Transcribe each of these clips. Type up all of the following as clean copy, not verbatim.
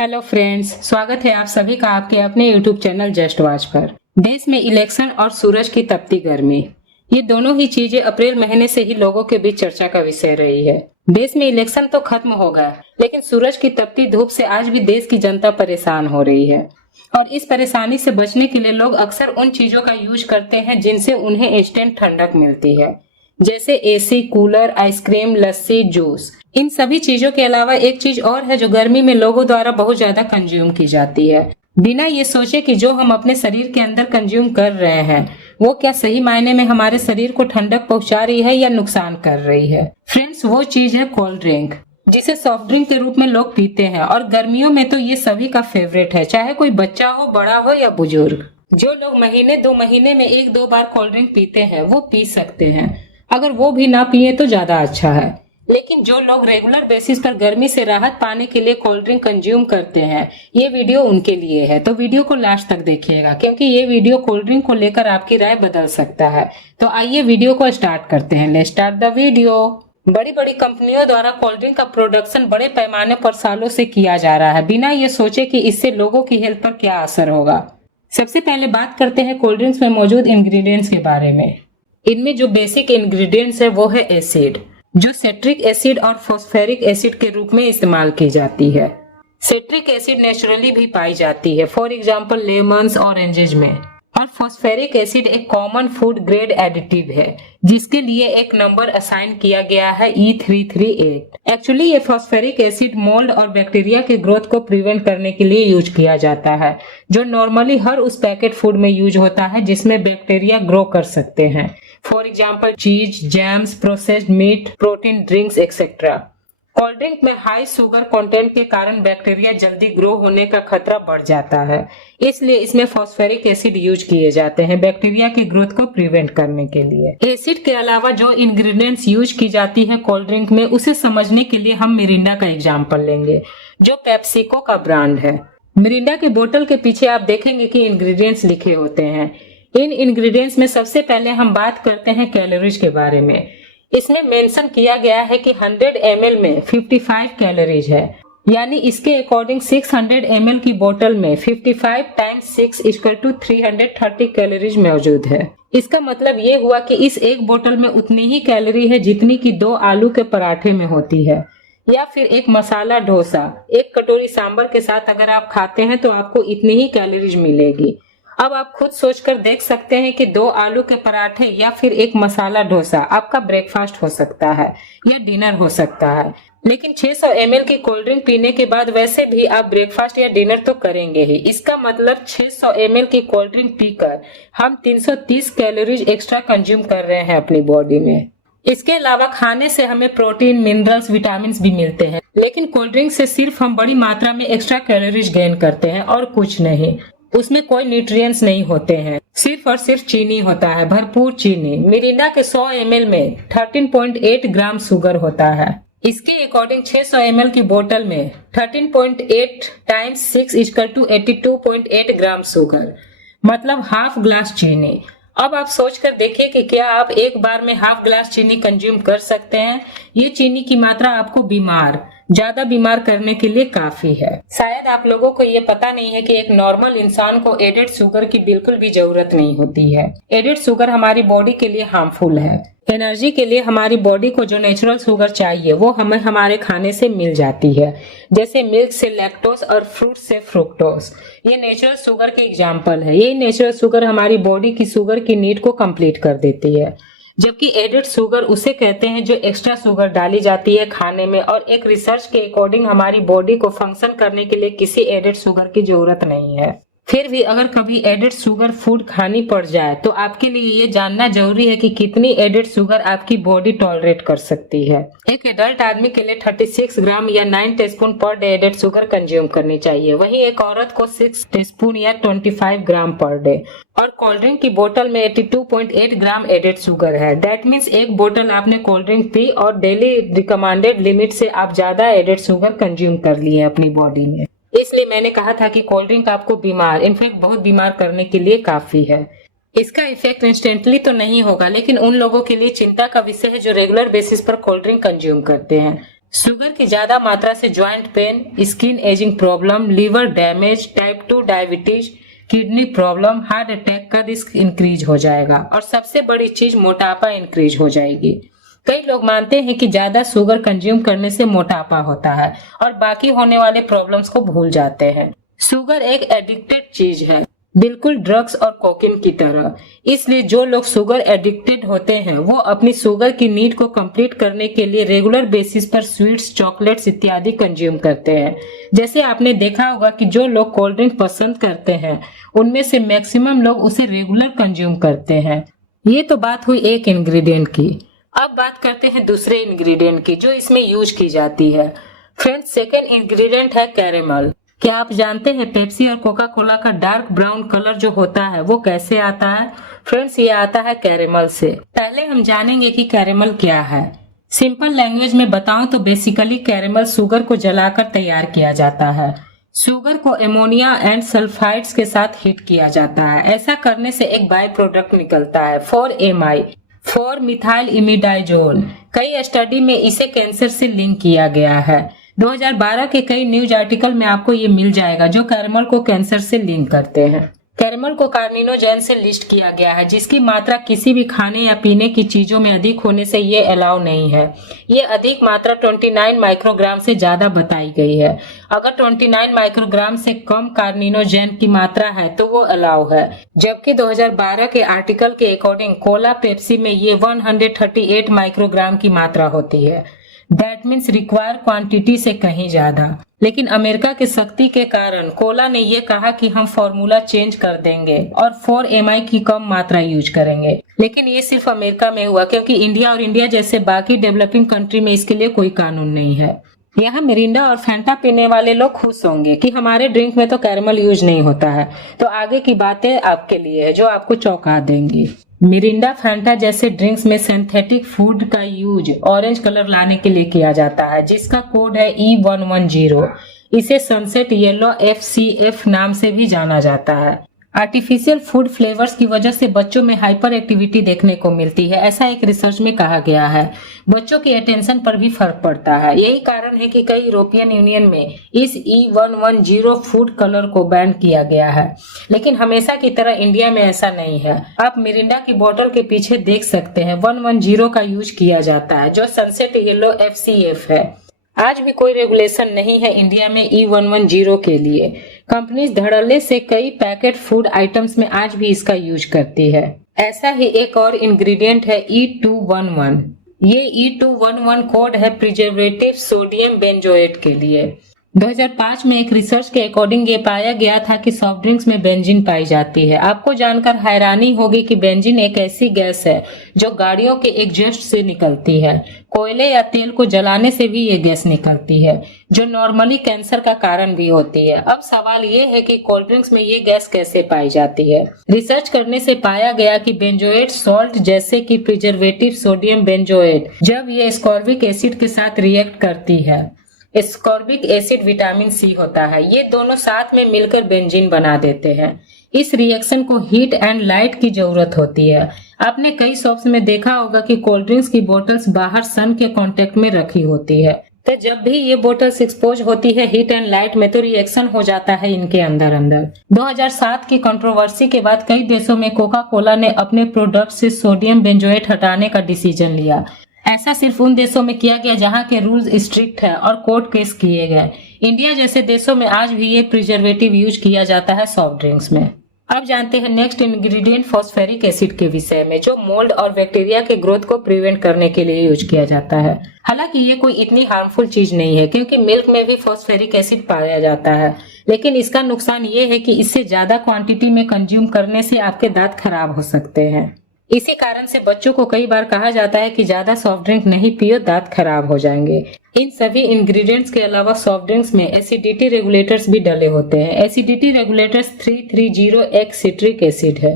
Hello friends, स्वागत है आप सभी का आपके अपने यूट्यूब चैनल जस्ट वॉच पर। देश में इलेक्शन और सूरज की तपती गर्मी, ये दोनों ही चीजें अप्रैल महीने से ही लोगों के बीच चर्चा का विषय रही है। देश में इलेक्शन तो खत्म हो गया, लेकिन सूरज की तपती धूप से आज भी देश की जनता परेशान हो रही है। और इस परेशानी से बचने के लिए लोग अक्सर उन चीजों का यूज करते हैं जिनसे उन्हें इंस्टेंट ठंडक मिलती है, जैसे एसी, कूलर, आइसक्रीम, लस्सी, जूस। इन सभी चीजों के अलावा एक चीज और है जो गर्मी में लोगों द्वारा बहुत ज्यादा कंज्यूम की जाती है, बिना ये सोचे कि जो हम अपने शरीर के अंदर कंज्यूम कर रहे हैं वो क्या सही मायने में हमारे शरीर को ठंडक पहुंचा रही है या नुकसान कर रही है। फ्रेंड्स, वो चीज है कोल्ड ड्रिंक, जिसे सॉफ्ट ड्रिंक के रूप में लोग पीते हैं। और गर्मियों में तो ये सभी का फेवरेट है, चाहे कोई बच्चा हो, बड़ा हो या बुजुर्ग। जो लोग महीने 2 महीने में 1-2 बार कोल्ड ड्रिंक पीते हैं वो पी सकते हैं, अगर वो भी ना पिए तो ज्यादा अच्छा है। लेकिन जो लोग रेगुलर बेसिस पर गर्मी से राहत पाने के लिए कोल्ड ड्रिंक कंज्यूम करते हैं, ये वीडियो उनके लिए है। तो वीडियो को लास्ट तक देखिएगा, क्योंकि ये वीडियो कोल्ड ड्रिंक को लेकर आपकी राय बदल सकता है। तो आइए वीडियो को स्टार्ट करते हैं। Let's start the video. बड़ी बड़ी कंपनियों द्वारा कोल्ड ड्रिंक का प्रोडक्शन बड़े पैमाने पर सालों से किया जा रहा है, बिना ये सोचे कि इससे लोगों की हेल्थ पर क्या असर होगा। सबसे पहले बात करते हैं कोल्ड ड्रिंक्स में मौजूद इंग्रेडिएंट्स के बारे में। इनमें जो बेसिक इंग्रेडिएंट्स है वो है एसिड, जो सेट्रिक एसिड और फॉस्फेरिक एसिड के रूप में इस्तेमाल की जाती है। सेट्रिक एसिड नेचुरली भी पाई जाती है, फॉर एग्जांपल लेमन्स, ऑरेंजेज में। और फॉस्फेरिक एसिड एक कॉमन फूड ग्रेड एडिटिव है, जिसके लिए एक नंबर असाइन किया गया है E338। एक्चुअली ये फॉस्फेरिक एसिड मोल्ड और बैक्टीरिया के ग्रोथ को प्रिवेंट करने के लिए यूज किया जाता है, जो नॉर्मली हर उस पैकेट फूड में यूज होता है जिसमें बैक्टीरिया ग्रो कर सकते हैं, for example cheese, jams, processed meat, protein drinks etcetera. Cold drink में हाई शुगर कंटेंट के कारण बैक्टीरिया जल्दी ग्रो होने का खतरा बढ़ जाता है, इसलिए इसमें फॉस्फेरिक एसिड यूज किए जाते हैं बैक्टीरिया की ग्रोथ को प्रिवेंट करने के लिए। एसिड के अलावा जो इंग्रेडिएंट्स यूज की जाती है कोल्ड ड्रिंक में, उसे समझने के लिए हम मिरिंडा का एग्जाम्पल लेंगे, जो पेप्सिको का ब्रांड है। मिरिंडा के बोतल के पीछे आप देखेंगे कि इंग्रेडिएंट्स लिखे होते हैं। इन इंग्रेडिएंट्स में सबसे पहले हम बात करते हैं कैलोरीज के बारे में। इसमें मेंशन किया गया है कि 100 ml में 55 कैलोरीज है, यानी इसके अकॉर्डिंग 600 ml की बोतल में 55 × 6 = 330 कैलोरीज मौजूद है। इसका मतलब ये हुआ कि इस एक बोतल में उतनी ही कैलोरी है जितनी कि 2 आलू के पराठे में होती है, या फिर एक मसाला डोसा, एक कटोरी सांभर के साथ अगर आप खाते हैं तो आपको इतनी ही कैलोरीज मिलेगी। अब आप खुद सोचकर देख सकते हैं कि 2 आलू के पराठे या फिर एक मसाला डोसा आपका ब्रेकफास्ट हो सकता है या डिनर हो सकता है, लेकिन 600 ml की कोल्ड ड्रिंक पीने के बाद वैसे भी आप ब्रेकफास्ट या डिनर तो करेंगे ही। इसका मतलब 600 ml की कोल्ड ड्रिंक पीकर हम 330 कैलोरीज एक्स्ट्रा कंज्यूम कर रहे हैं अपनी बॉडी में। इसके अलावा खाने से हमें प्रोटीन, मिनरल्स, विटामिन भी मिलते हैं, लेकिन कोल्ड ड्रिंक से सिर्फ हम बड़ी मात्रा में एक्स्ट्रा कैलोरीज गेन करते हैं और कुछ नहीं। उसमें कोई न्यूट्रिएंट्स नहीं होते हैं, सिर्फ और सिर्फ चीनी होता है, भरपूर चीनी। मिरिंडा के 100 ml में 13.8 ग्राम शुगर होता है। इसके अकॉर्डिंग 600 ml की बोतल में 13.8 × 6 = 82.8 ग्राम शुगर, मतलब हाफ ग्लास चीनी। अब आप सोचकर देखिए कि क्या आप एक बार में हाफ ग्लास चीनी कंज्यूम कर सकते हैं। ये चीनी की मात्रा आपको ज्यादा बीमार करने के लिए काफी है। शायद आप लोगों को ये पता नहीं है कि एक नॉर्मल इंसान को एडेड शुगर की बिल्कुल भी जरूरत नहीं होती है। एडेड शुगर हमारी बॉडी के लिए हार्मफुल है। एनर्जी के लिए हमारी बॉडी को जो नेचुरल शुगर चाहिए वो हमें हमारे खाने से मिल जाती है, जैसे मिल्क से लैक्टोज और फ्रूट से फ्रुक्टोज। ये नेचुरल शुगर के एग्जाम्पल है। ये नेचुरल शुगर हमारी बॉडी की शुगर की नीड को कंप्लीट कर देती है, जबकि एडेड शुगर उसे कहते हैं जो एक्स्ट्रा शुगर डाली जाती है खाने में। और एक रिसर्च के अकॉर्डिंग हमारी बॉडी को फंक्शन करने के लिए किसी एडेड शुगर की जरूरत नहीं है। फिर भी अगर कभी एडेड शुगर फूड खानी पड़ जाए तो आपके लिए ये जानना जरूरी है कि कितनी एडेड शुगर आपकी बॉडी टॉलरेट कर सकती है। एक एडल्ट आदमी के लिए 36 ग्राम या 9 teaspoon per day added sugar consume करनी चाहिए, वहीं एक औरत को 6 टीस्पून या 25 ग्राम पर डे। और कोल्ड ड्रिंक की बोतल में 82.8 ग्राम एडेड शुगर है। दैट मीन्स एक बोतल आपने कोल्ड ड्रिंक पी और डेली रिकमेंडेड लिमिट से आप ज्यादा एडेड शुगर कंज्यूम कर लिए अपनी बॉडी में। इसलिए मैंने कहा था कि कोल्ड ड्रिंक आपको इनफैक्ट बहुत बीमार करने के लिए काफी है। इसका इफेक्ट इंस्टेंटली तो नहीं होगा, लेकिन उन लोगों के लिए चिंता का विषय है जो रेगुलर बेसिस पर कोल्ड ड्रिंक कंज्यूम करते हैं। शुगर की ज्यादा मात्रा से joint pain, skin ageing problem, liver damage, type 2 diabetes, kidney problem, heart attack का रिस्क इंक्रीज हो जाएगा और सबसे बड़ी चीज मोटापा इंक्रीज हो जाएगी। कई लोग मानते हैं कि ज्यादा शुगर कंज्यूम करने से मोटापा होता है और बाकी होने वाले प्रॉब्लम्स को भूल जाते हैं। शुगर एक एडिक्टेड चीज है, बिल्कुल ड्रग्स और कोकीन की तरह। इसलिए जो लोग शुगर एडिक्टेड होते हैं वो अपनी शुगर की नीड को कंप्लीट करने के लिए रेगुलर बेसिस पर स्वीट्स, चॉकलेट्स इत्यादि कंज्यूम करते हैं। जैसे आपने देखा होगा कि जो लोग कोल्ड ड्रिंक पसंद करते हैं उनमें से मैक्सिमम लोग उसे रेगुलर कंज्यूम करते हैं। ये तो बात हुई एक इंग्रेडिएंट की। अब बात करते हैं दूसरे इंग्रेडिएंट की जो इसमें यूज की जाती है। फ्रेंड्स, सेकेंड इंग्रेडिएंट है कैरेमल। क्या आप जानते हैं पेप्सी और कोका कोला का डार्क ब्राउन कलर जो होता है वो कैसे आता है? फ्रेंड्स, ये आता है कैरेमल से। पहले हम जानेंगे कि कैरेमल क्या है। सिंपल लैंग्वेज में बताऊं तो बेसिकली कैरेमल शुगर को जलाकर तैयार किया जाता है। शुगर को एमोनिया एंड सल्फाइड्स के साथ हीट किया जाता है। ऐसा करने से एक बाय प्रोडक्ट निकलता है 4-MI, 4-मिथाइल इमिडाइजोल। कई स्टडी में इसे कैंसर से लिंक किया गया है। 2012 के कई न्यूज आर्टिकल में आपको ये मिल जाएगा जो कैरेमल को कैंसर से लिंक करते हैं। कैरेमल को कार्निनोजेन से लिस्ट किया गया है जिसकी मात्रा किसी भी खाने या पीने की चीजों में अधिक होने से ये अलाउ नहीं है। ये अधिक मात्रा 29 माइक्रोग्राम से ज्यादा बताई गई है। अगर 29 माइक्रोग्राम से कम कार्निनोजेन की मात्रा है तो वो अलाउ है, जबकि 2012 के आर्टिकल के अकॉर्डिंग कोला पेप्सी में ये 138 माइक्रोग्राम की मात्रा होती है। दैट मीन्स रिक्वायर क्वांटिटी से कहीं ज्यादा। लेकिन अमेरिका की सख्ती के कारण कोला ने ये कहा कि हम फॉर्मूला चेंज कर देंगे और 4-MI की कम मात्रा यूज करेंगे। लेकिन ये सिर्फ अमेरिका में हुआ क्योंकि इंडिया जैसे बाकी डेवलपिंग कंट्री में इसके लिए कोई कानून नहीं है। यहाँ मिरिंडा और फैंटा पीने वाले लोग खुश होंगे कि हमारे ड्रिंक में तो कैरेमल यूज नहीं होता है। तो आगे की बातें आपके लिए है जो आपको चौंका देंगी। मिरिंडा, फैंटा जैसे ड्रिंक्स में सिंथेटिक फूड का यूज ऑरेंज कलर लाने के लिए किया जाता है जिसका कोड है E110। इसे सनसेट येलो FCF नाम से भी जाना जाता है। आर्टिफिशियल फूड फ्लेवर्स की वजह से बच्चों में हाइपर एक्टिविटी देखने को मिलती है, ऐसा एक रिसर्च में कहा गया है। बच्चों की अटेंशन पर भी फर्क पड़ता है। यही कारण है कि कई यूरोपियन यूनियन में इस E110 फूड कलर को बैन किया गया है। लेकिन हमेशा की तरह इंडिया में ऐसा नहीं है। आप मिरिंडा की बोतल के पीछे देख सकते हैं 110 का यूज किया जाता है जो सनसेट येलो FCF है। आज भी कोई रेगुलेशन नहीं है इंडिया में E110 के लिए। कंपनीज धड़ल्ले से कई पैकेट फूड आइटम्स में आज भी इसका यूज करती है। ऐसा ही एक और इंग्रेडिएंट है E211। ये E211 कोड है प्रिजर्वेटिव सोडियम बेंजोएट के लिए। 2005 में एक रिसर्च के अकॉर्डिंग ये पाया गया था कि सॉफ्ट ड्रिंक्स में बेंजीन पाई जाती है। आपको जानकर हैरानी होगी कि बेंजीन एक ऐसी गैस है जो गाड़ियों के एग्जॉस्ट से निकलती है। कोयले या तेल को जलाने से भी ये गैस निकलती है जो नॉर्मली कैंसर का कारण भी होती है। अब सवाल ये है कि कोल्ड ड्रिंक्स में ये गैस कैसे पाई जाती है। रिसर्च करने से पाया गया कि बेंजोएट सॉल्ट जैसे कि प्रिजर्वेटिव सोडियम बेंजोएट जब ये एस्कॉर्बिक एसिड के साथ रिएक्ट करती है, एस्कॉर्बिक एसिड विटामिन C होता है, ये दोनों साथ में मिलकर बेंजीन बना देते हैं। इस रिएक्शन को हीट एंड लाइट की जरूरत होती है। आपने कई शॉप्स में देखा होगा कि कोल्ड ड्रिंक्स की बोतल्स बाहर सन के कांटेक्ट में रखी होती है। तो जब भी ये बोतल्स एक्सपोज होती है हीट एंड लाइट में तो रिएक्शन हो जाता है इनके अंदर 2007 की कंट्रोवर्सी के बाद कई देशों में कोका कोला ने अपने प्रोडक्ट से सोडियम बेंजोएट हटाने का डिसीजन लिया। ऐसा सिर्फ उन देशों में किया गया जहां के रूल्स स्ट्रिक्ट है और कोर्ट केस किए गए। इंडिया जैसे देशों में आज भी ये प्रिजर्वेटिव यूज किया जाता है सॉफ्ट ड्रिंक्स में। अब जानते हैं नेक्स्ट इंग्रेडिएंट फॉस्फेरिक एसिड के विषय में जो मोल्ड और बैक्टीरिया के ग्रोथ को प्रिवेंट करने के लिए यूज किया जाता है। हालांकि ये कोई इतनी हार्मफुल चीज नहीं है क्योंकि मिल्क में भी फॉस्फेरिक एसिड पाया जाता है, लेकिन इसका नुकसान ये है कि इससे ज्यादा क्वांटिटी में कंज्यूम करने से आपके दांत खराब हो सकते हैं। इसी कारण से बच्चों को कई बार कहा जाता है कि ज्यादा सॉफ्ट ड्रिंक नहीं पियो, दांत खराब हो जाएंगे। इन सभी इंग्रेडिएंट्स के अलावा सॉफ्ट ड्रिंक्स में एसिडिटी रेगुलेटर्स भी डले होते हैं। Acidity regulators 330X citric acid है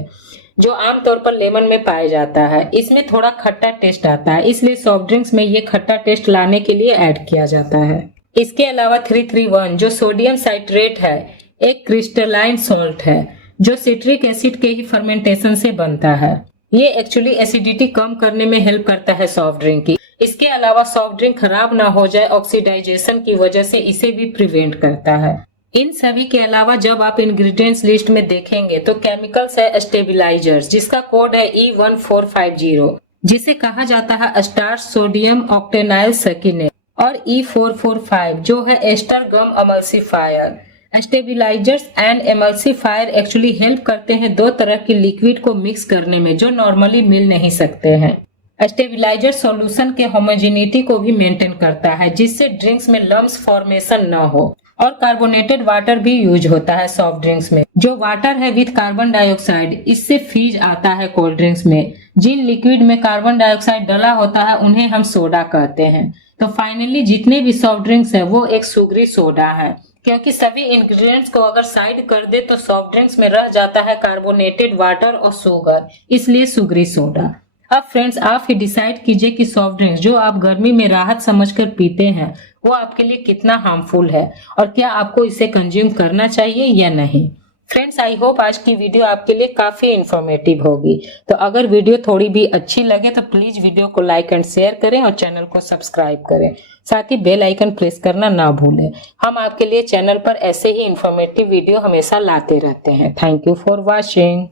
जो आमतौर पर लेमन में पाया जाता है। इसमें थोड़ा खट्टा टेस्ट आता है, इसलिए सॉफ्ट ड्रिंक्स में ये खट्टा टेस्ट लाने के लिए ऐड किया जाता है। इसके अलावा 331 जो सोडियम साइट्रेट है एक क्रिस्टलाइन सॉल्ट है जो सिट्रिक एसिड के ही फर्मेंटेशन से बनता है। ये एक्चुअली एसिडिटी कम करने में हेल्प करता है सॉफ्ट ड्रिंक की। इसके अलावा सॉफ्ट ड्रिंक खराब ना हो जाए ऑक्सीडाइजेशन की वजह से इसे भी प्रिवेंट करता है। इन सभी के अलावा जब आप इंग्रेडिएंट्स लिस्ट में देखेंगे तो केमिकल्स है स्टेबिलाईजर्स, जिसका कोड है E1450, जिसे कहा जाता है स्टार्च सोडियम ऑक्टेनाइल सकीनेट, और E445 जो है ester gum emulsifier. Stabilisers and emulsifier actually help करते हैं दो तरह की लिक्विड को मिक्स करने में जो नॉर्मली मिल नहीं सकते हैं। स्टेबिलाईजर सॉल्यूशन के होमोजेनिटी को भी मेंटेन करता है जिससे ड्रिंक्स में लम्स फॉर्मेशन न हो। और कार्बोनेटेड वाटर भी यूज होता है सॉफ्ट ड्रिंक्स में। जो वाटर है विद कार्बन डाइऑक्साइड, इससे फीज आता है कोल्ड ड्रिंक्स में। जिन लिक्विड में कार्बन डाइऑक्साइड डला होता है उन्हें हम सोडा कहते हैं। तो फाइनली जितने भी सॉफ्ट ड्रिंक्स है वो एक सुगरी सोडा है, क्योंकि सभी इंग्रेडिएंट्स को अगर साइड कर दे तो सॉफ्ट ड्रिंक्स में रह जाता है कार्बोनेटेड वाटर और शुगर, इसलिए सुगरी सोडा। अब फ्रेंड्स आप ही डिसाइड कीजिए कि सॉफ्ट ड्रिंक्स जो आप गर्मी में राहत समझकर पीते हैं वो आपके लिए कितना हार्मफुल है और क्या आपको इसे कंज्यूम करना चाहिए या नहीं। फ्रेंड्स आई होप आज की वीडियो आपके लिए काफी इंफॉर्मेटिव होगी। तो अगर वीडियो थोड़ी भी अच्छी लगे तो प्लीज वीडियो को लाइक एंड शेयर करें और चैनल को सब्सक्राइब करें, साथ ही बेल आइकन प्रेस करना ना भूलें। हम आपके लिए चैनल पर ऐसे ही इंफॉर्मेटिव वीडियो हमेशा लाते रहते हैं। Thank you for watching.